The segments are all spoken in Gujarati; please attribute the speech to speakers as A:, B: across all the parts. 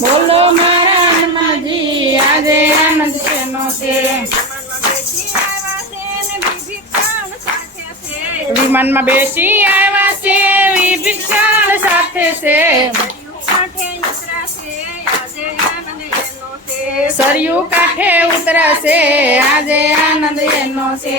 A: બોલો મારા હનુમાનજી, આજે આનંદ શેનો છે?
B: વિમાનમાં બેસી આવ્યા છે, વિભીષણ સાથે છે.
A: સરયુ કાંઠે ઉતરાશે, આજે આનંદ એનો છે.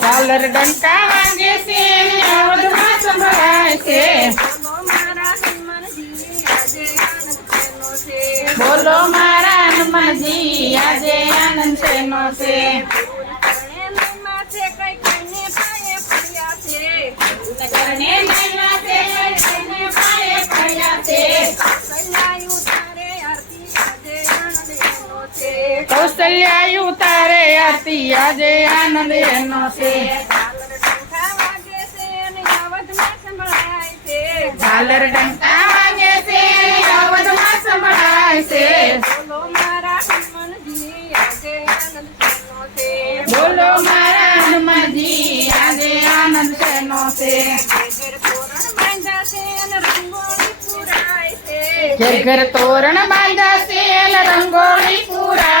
A: ઝાલર ડંકા વાગે છે ને અવધમાં સંભળાય છે બોલો મારા હનુમાનજી આજે આનંદ શેનો છે કરને મહિમા છે કરને આજે આનંદ એનો છે. ઝાલર ડંકા વાગે છે અવધમાં સંભળાય છે. બોલો મારા હનુમાનજી આજે આનંદ શેનો છે? ઘેર ઘર તોરણ બાંધા છે રંગોળી પુરાય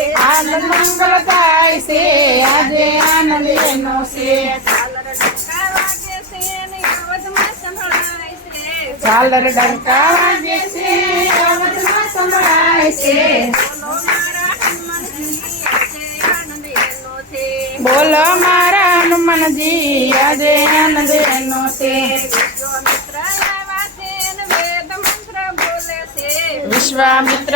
A: ઝાલર ડંકા વાગે છે અવધમાં સંભળાય છે બોલો મારા હનુમાનજી આજે આનંદ એનો છે વિશ્વામિત્ર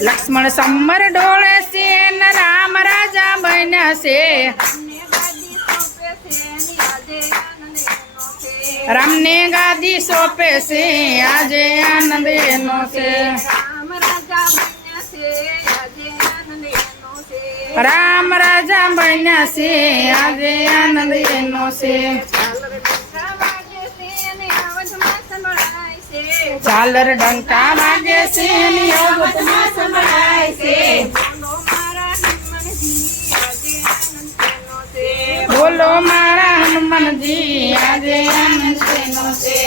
A: લક્ષ્મણ સમર ડોળે છે ને રામ રાજા બન્યા છે. રામને ગાદી સોંપે છે આજે આનંદ એનો છે. રામ રાજા બન્યા છે આજે આનંદ એનો છે. ઝાલર ડંકા વાગે છે ને અવધમાં સંભળાય
B: બોલો મારા હનુમાનજી આજે આનંદ
A: છે.